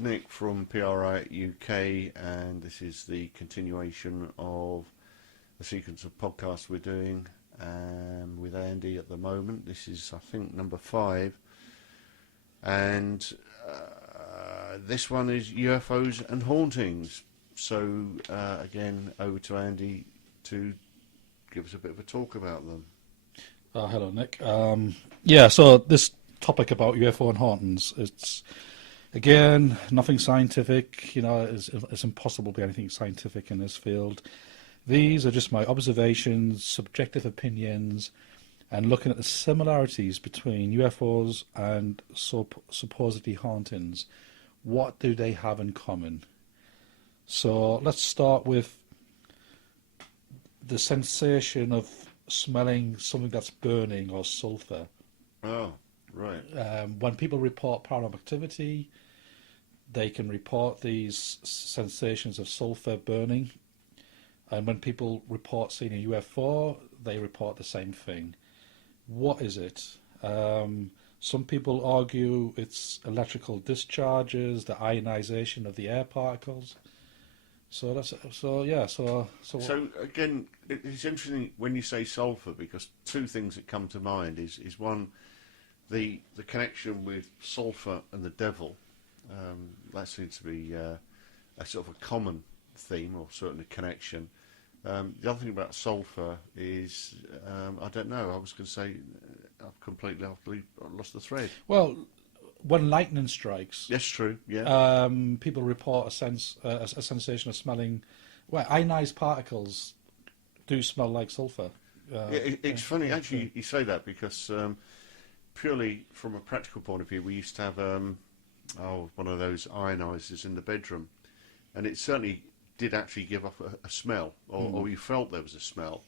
is Nick from PRI UK, and this is the continuation of the sequence of podcasts we're doing with Andy at the moment. This is, I think, number 5, and this one is UFOs and hauntings. So again, over to Andy to give us a bit of a talk about them. Hello, Nick. So this topic about UFO and hauntings, it's, again, nothing scientific. It's impossible to be anything scientific in this field. These are just my observations, subjective opinions, and looking at the similarities between UFOs and supposedly hauntings. What do they have in common? So let's start with the sensation of smelling something that's burning or sulfur. Oh, right. When people report paranormal activity, they can report these sensations of sulfur burning. And when people report seeing a UFO, they report the same thing. What is it? Some people argue it's electrical discharges, the ionization of the air particles. So again, it's interesting when you say sulfur, because two things that come to mind is one, the connection with sulfur and the devil. That seems to be a sort of a common theme, or certainly connection. The other thing about sulfur is, I don't know, I was going to say, I've completely lost the thread. Well, when lightning strikes, yes, true, yeah. People report a sensation of smelling. Well, ionized particles do smell like sulfur. It's funny, actually, you say that, because purely from a practical point of view, we used to have one of those ionizers in the bedroom, and it certainly did actually give off a smell, or you felt there was a smell.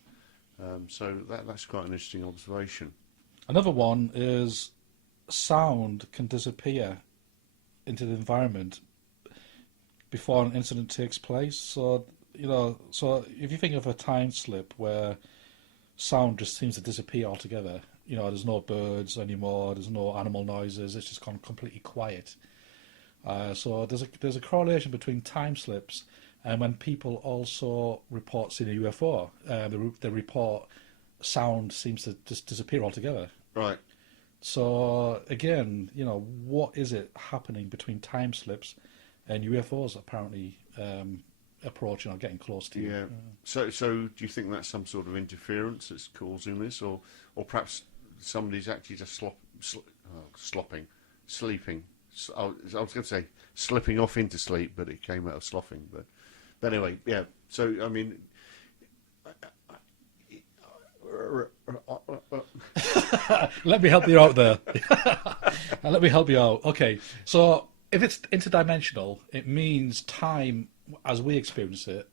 So that's quite an interesting observation. Another one is sound can disappear into the environment before an incident takes place. So if you think of a time slip where sound just seems to disappear altogether, there's no birds anymore, there's no animal noises, it's just gone completely quiet. So there's a correlation between time slips and when people also report seeing a UFO. They report sound seems to just disappear altogether. Right. So again, what is it happening between time slips and UFOs apparently approaching or getting close to you? Yeah. So do you think that's some sort of interference that's causing this, or perhaps somebody's actually just sleeping? I was going to say slipping off into sleep, but it came out of sloughing. But anyway, yeah. So I mean. Let me help you out there. Let me help you out. Okay, so if it's interdimensional, it means time as we experience it.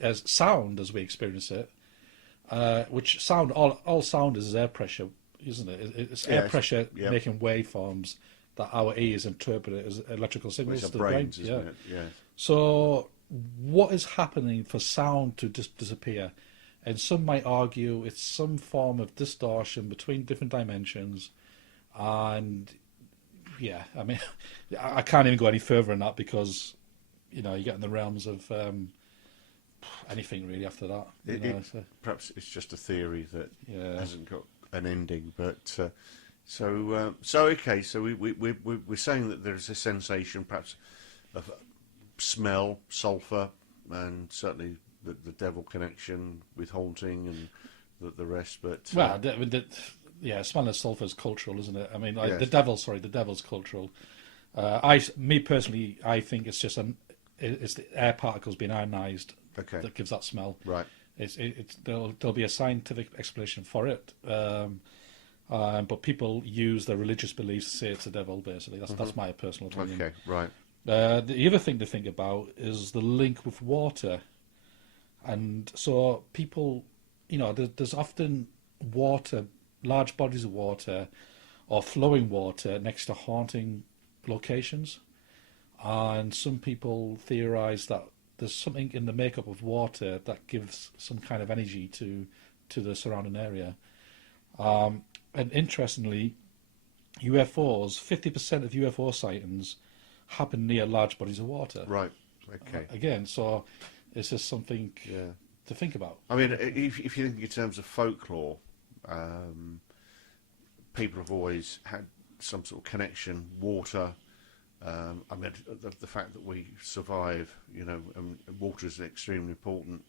As sound as we experience it. Which sound, all sound is air pressure, isn't it? It's air pressure making waveforms that our ears interpret as electrical signals to the brain. Isn't it? Yeah. So what is happening for sound to just disappear? And some might argue it's some form of distortion between different dimensions. And, yeah, I mean, I can't even go any further than that because, you get in the realms of anything really after that. Perhaps it's just a theory that hasn't got an ending. But so we're saying that there's a sensation perhaps of smell, sulfur, and certainly the devil connection with haunting and the rest, but smelling of sulfur is cultural, isn't it? I mean, yes. the devil's cultural. Me personally, I think it's just it's the air particles being ionized that gives that smell. Right. There'll be a scientific explanation for it, but people use their religious beliefs to say it's the devil. Basically, that's my personal opinion. Okay, right. The other thing to think about is the link with water. And so people, there's often water, large bodies of water or flowing water next to haunting locations. And some people theorize that there's something in the makeup of water that gives some kind of energy to the surrounding area. And interestingly, UFOs, 50% of UFO sightings happen near large bodies of water. Right. Okay. Again, so it's just something Yeah. to think about. I mean, if you think in terms of folklore, people have always had some sort of connection, water. I mean, the fact that we survive, water is an extremely important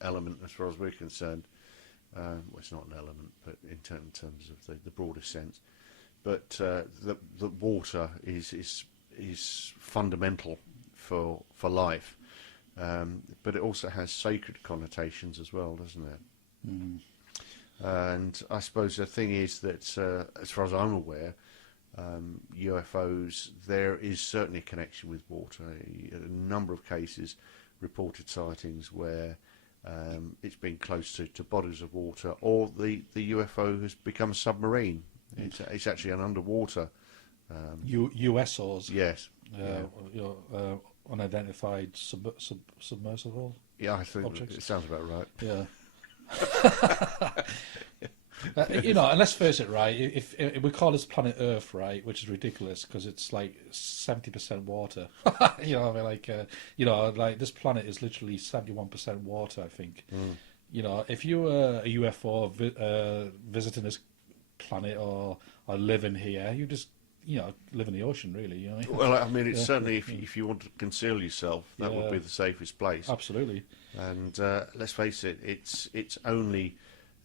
element as far as we're concerned. Well, it's not an element, but in terms of the broader sense. But the water is fundamental for life. But it also has sacred connotations as well, doesn't it? Mm. And I suppose the thing is that, as far as I'm aware, UFOs, there is certainly a connection with water. A number of cases, reported sightings where it's been close to bodies of water, or the UFO has become a submarine. It's actually an underwater. USOs. Yes. Unidentified submersible. Yeah, I think objects. it sounds about right. Yeah. And let's face it, right? If we call this planet Earth, right, which is ridiculous because it's like 70% water. Like this planet is literally 71% water, I think. Mm. If you were a UFO visiting this planet or living here, you just live in the ocean, really. Well, I mean, it's certainly if you want to conceal yourself, that would be the safest place. Absolutely. And let's face it, it's only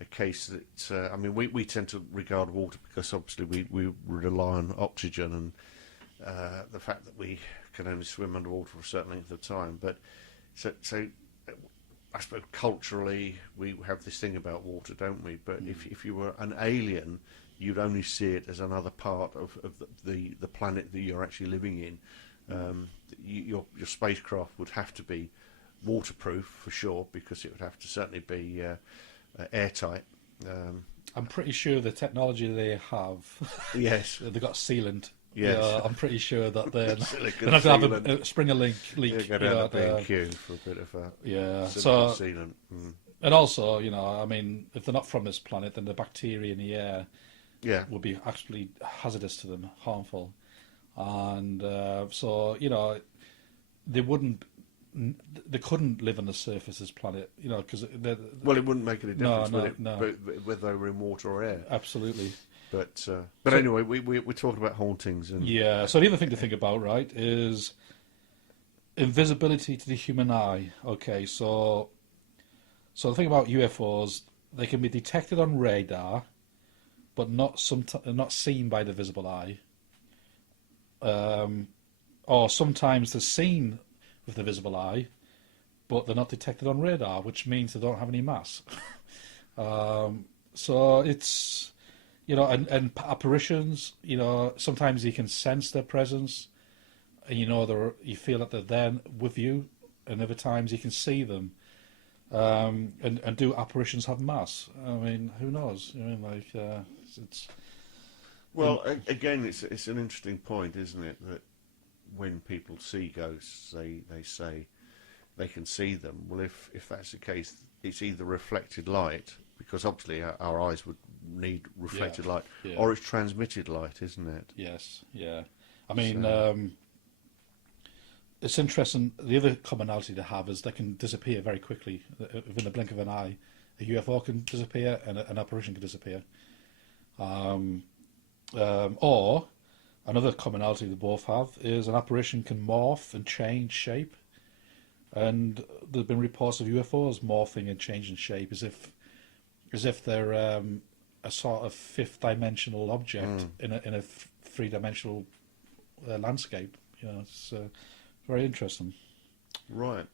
a case that I mean, we tend to regard water because obviously we rely on oxygen and the fact that we can only swim underwater for a certain length of time. But so I suppose culturally we have this thing about water, don't we? But if you were an alien, you'd only see it as another part of the planet that you're actually living in. Your spacecraft would have to be waterproof for sure, because it would have to certainly be airtight. I'm pretty sure the technology they have, Yes, they've got sealant. yes. I'm pretty sure that they're Silicon going to have sealant. a Springer leak. You're going to end up being queued for a bit of a silicon sealant. Mm. And also, I mean, if they're not from this planet, then the bacteria in the air would be actually hazardous to them, harmful. And they couldn't live on the surface of this planet, because Well, it wouldn't make any difference, would it? No. Whether they were in water or air. Absolutely. But anyway, we're talking about hauntings. And So the other thing to think about, right, is invisibility to the human eye. Okay, so the thing about UFOs, they can be detected on radar, but not seen by the visible eye. Or sometimes they're seen with the visible eye, but they're not detected on radar, which means they don't have any mass. So it's, and apparitions, sometimes you can sense their presence, and you feel that they're there with you, and other times you can see them. And do apparitions have mass? I mean, who knows? It's well, again, it's an interesting point, isn't it? That when people see ghosts, they say they can see them. Well, if that's the case, it's either reflected light, because obviously our eyes would need reflected light, or it's transmitted light, isn't it? Yes, yeah. I mean, it's interesting. The other commonality they have is they can disappear very quickly. Within the blink of an eye, a UFO can disappear and an apparition can disappear. Or another commonality they both have is an apparition can morph and change shape. And there have been reports of UFOs morphing and changing shape as if they're a sort of fifth-dimensional object in a three-dimensional landscape. It's very interesting. Right.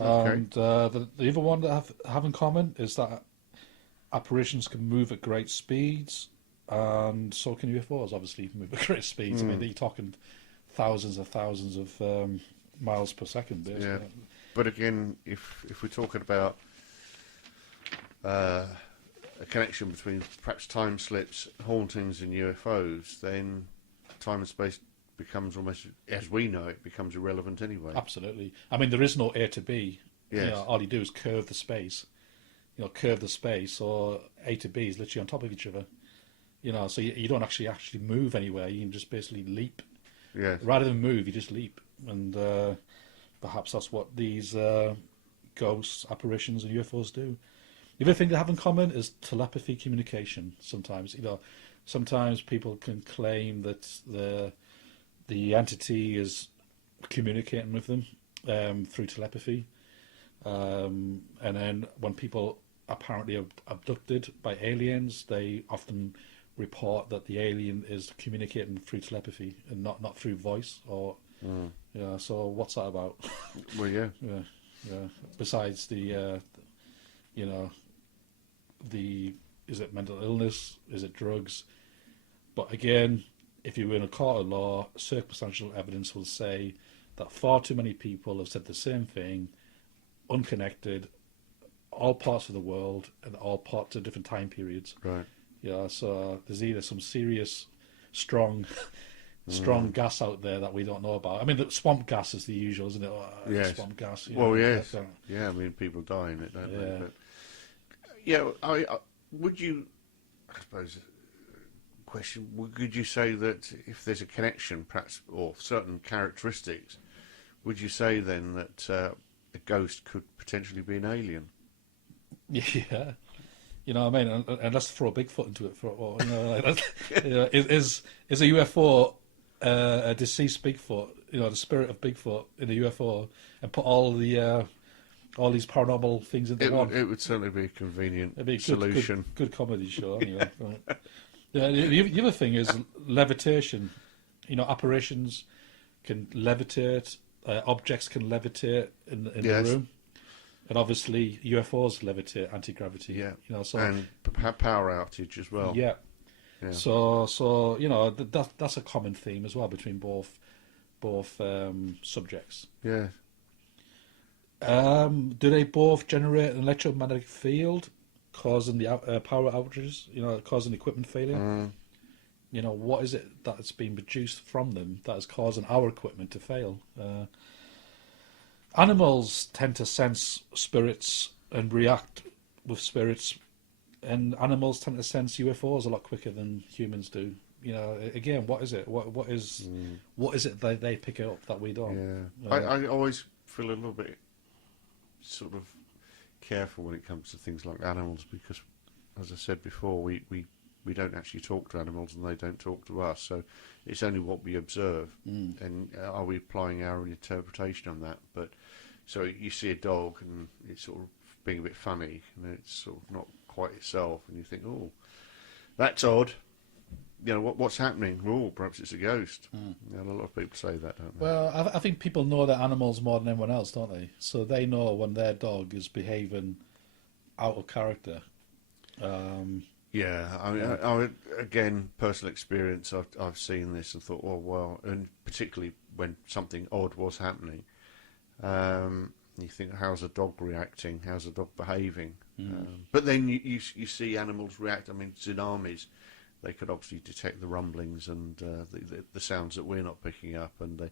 Okay. And the other one that have in common is that apparitions can move at great speeds, and so can UFOs. Obviously, move at great speeds. I mean, you're talking thousands of miles per second. Basically. Yeah. But again, if we're talking about a connection between perhaps time slips, hauntings, and UFOs, then time and space becomes almost, as we know it, becomes irrelevant anyway. Absolutely. I mean, there is no A to B. Yes. All you do is curve the space. Or A to B is literally on top of each other. So you don't actually move anywhere. You can just basically leap. Yes. Rather than move, you just leap, and perhaps that's what these ghosts, apparitions, and UFOs do. The other thing they have in common is telepathy communication. Sometimes, sometimes people can claim that the entity is communicating with them through telepathy, and then when people apparently are abducted by aliens, they often report that the alien is communicating through telepathy and not through voice or so what's that about? Well, yeah. Yeah. Besides the is it mental illness, is it drugs? But again, if you were in a court of law, circumstantial evidence will say that far too many people have said the same thing, unconnected, all parts of the world and all parts of different time periods. Right. Yeah, so there's either some serious, strong gas out there that we don't know about. I mean, the swamp gas is the usual, isn't it? Yes. Swamp gas. Well, yes. Yeah, I mean, people die in it, don't they? But, yeah, I would you, I suppose, question, would you say that if there's a connection, perhaps, or certain characteristics, would you say then that a ghost could potentially be an alien? Yeah. You know what I mean? And let's throw Bigfoot into it is a UFO a deceased Bigfoot? The spirit of Bigfoot in a UFO, and put all these paranormal things into one. It would certainly be a convenient solution. Good comedy show, anyway. The other thing is levitation. Apparitions can levitate. Objects can levitate in the room. And obviously, UFOs levitate anti-gravity. Yeah. And power outage as well. Yeah. So that's a common theme as well between both subjects. Yeah. Do they both generate an electromagnetic field, causing the power outages? Causing equipment failure. What is it that's being produced from them that is causing our equipment to fail? Animals tend to sense spirits and react with spirits, and animals tend to sense UFOs a lot quicker than humans do. Again, what is it? What is it that they pick up that we don't? Yeah, I always feel a little bit sort of careful when it comes to things like animals, because, as I said before, we don't actually talk to animals and they don't talk to us, so it's only what we observe, and are we applying our own interpretation on that? But so you see a dog and it's sort of being a bit funny and it's sort of not quite itself, and you think, oh, that's odd. What's happening? Oh, perhaps it's a ghost. A lot of people say that, don't they? Well, I think people know their animals more than anyone else, don't they? So they know when their dog is behaving out of character. Yeah, I mean, again, personal experience, I've seen this and thought, oh, well, and particularly when something odd was happening, you think, how's a dog reacting? How's a dog behaving? But then you see animals react. I mean, tsunamis, they could obviously detect the rumblings and the sounds that we're not picking up, and they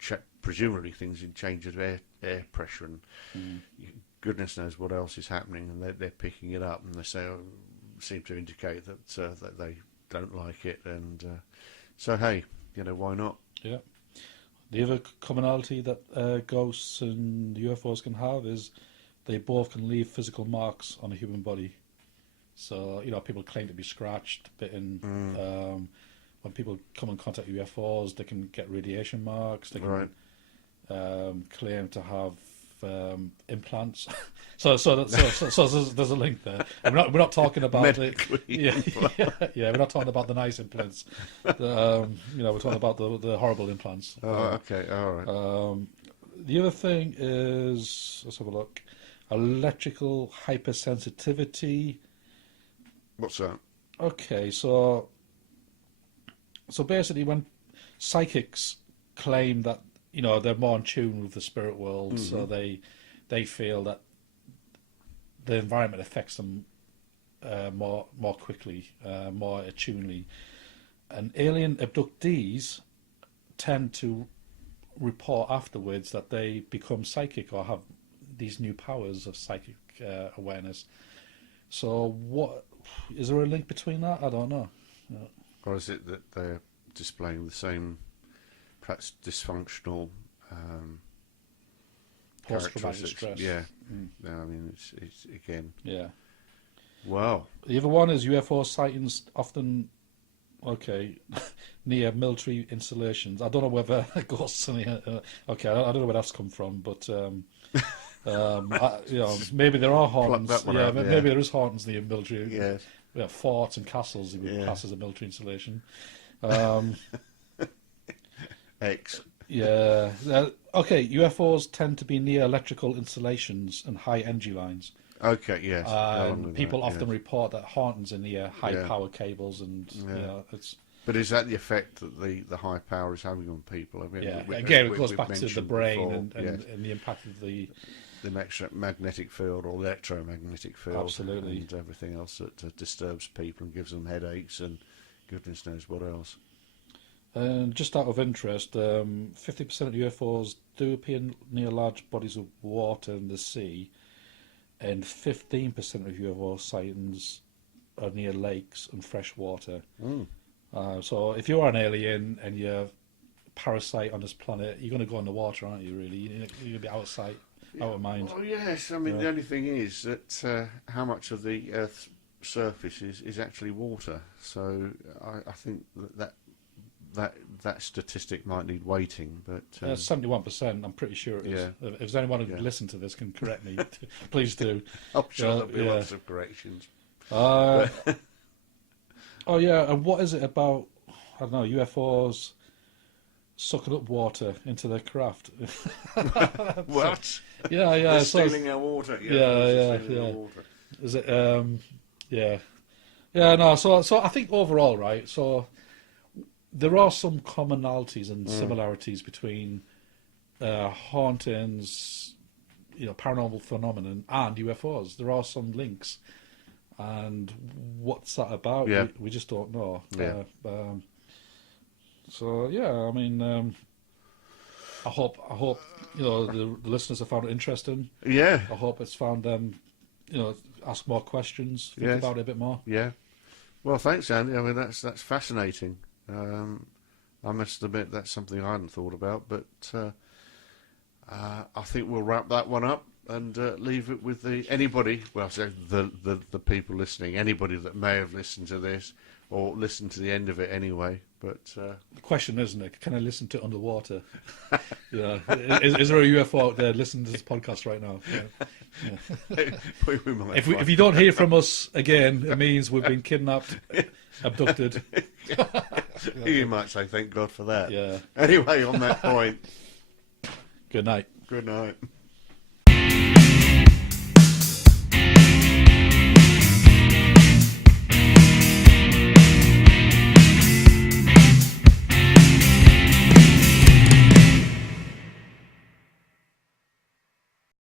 check, presumably things in change of air pressure, and goodness knows what else is happening, and they're picking it up, and they say, seem to indicate that they don't like it, and so hey, why not? Yeah. The other commonality that ghosts and UFOs can have is they both can leave physical marks on a human body. So people claim to be scratched, bitten. When people come in contact with UFOs, they can get radiation marks. They can claim to have implants. so there's a link there. And we're not talking about we're not talking about the nice implants. We're talking about the horrible implants. Oh, okay, all right. The other thing is, let's have a look, electrical hypersensitivity. What's that? Okay, so basically, when psychics claim that they're more in tune with the spirit world, so they feel that the environment affects them more quickly, more attunely, and alien abductees tend to report afterwards that they become psychic or have these new powers of psychic awareness. So what is there a link between that? I don't know. Or is it that they're displaying the same perhaps dysfunctional Post-traumatic characteristics. stress. Yeah. Mm. No, I mean, it's again. Yeah. Wow. The other one is UFO sightings often, near military installations. I don't know whether ghosts are near, I don't know where that's come from, but maybe there are hauntings. Yeah, maybe there is hauntings near military. Yes. Yeah, forts and castles. You would class as a military installation. X. Yeah. UFOs tend to be near electrical installations and high energy lines. Okay. Yes. People often report that hauntings are near high power cables, and it's. But is that the effect that the high power is having on people? I mean, again, it goes back to the brain before, and the impact of the magnetic field or electromagnetic field, absolutely, and everything else that disturbs people and gives them headaches and goodness knows what else. And just out of interest, 50% of UFOs do appear near large bodies of water in the sea, and 15% of UFO sightings are near lakes and fresh water. Mm. So if you're an alien and you're a parasite on this planet, you're going to go in the water, aren't you, really? You're going to be out of sight, out of mind. Well, yes. I mean, the only thing is that how much of the Earth's surface is actually water. So I think that statistic might need weighting, but 71%. I'm pretty sure it is. If there's anyone who listened to this can correct me, please do. I'm sure there'll be lots of corrections. And what is it about? I don't know. UFOs sucking up water into their craft. What? Yeah. They're stealing our water. Yeah. Water. Is it? Yeah. No. So I think overall, right. So there are some commonalities and similarities between hauntings, paranormal phenomenon, and UFOs. There are some links, and what's that about? Yeah. We just don't know. Yeah. I mean, I hope the listeners have found it interesting. Yeah. I hope it's found them, ask more questions, think about it a bit more. Yeah. Well, thanks, Andy. I mean, that's fascinating. I must admit that's something I hadn't thought about, but I think we'll wrap that one up and leave it with anybody. Well, so the people listening, anybody that may have listened to this or listened to the end of it anyway. But the question, isn't it? Can I listen to it underwater? Is there a UFO out there listening to this podcast right now? Yeah. we might if you don't hear from us again, it means we've been kidnapped, abducted. You might say thank God for that. Yeah. Anyway, on that point. Good night. Good night.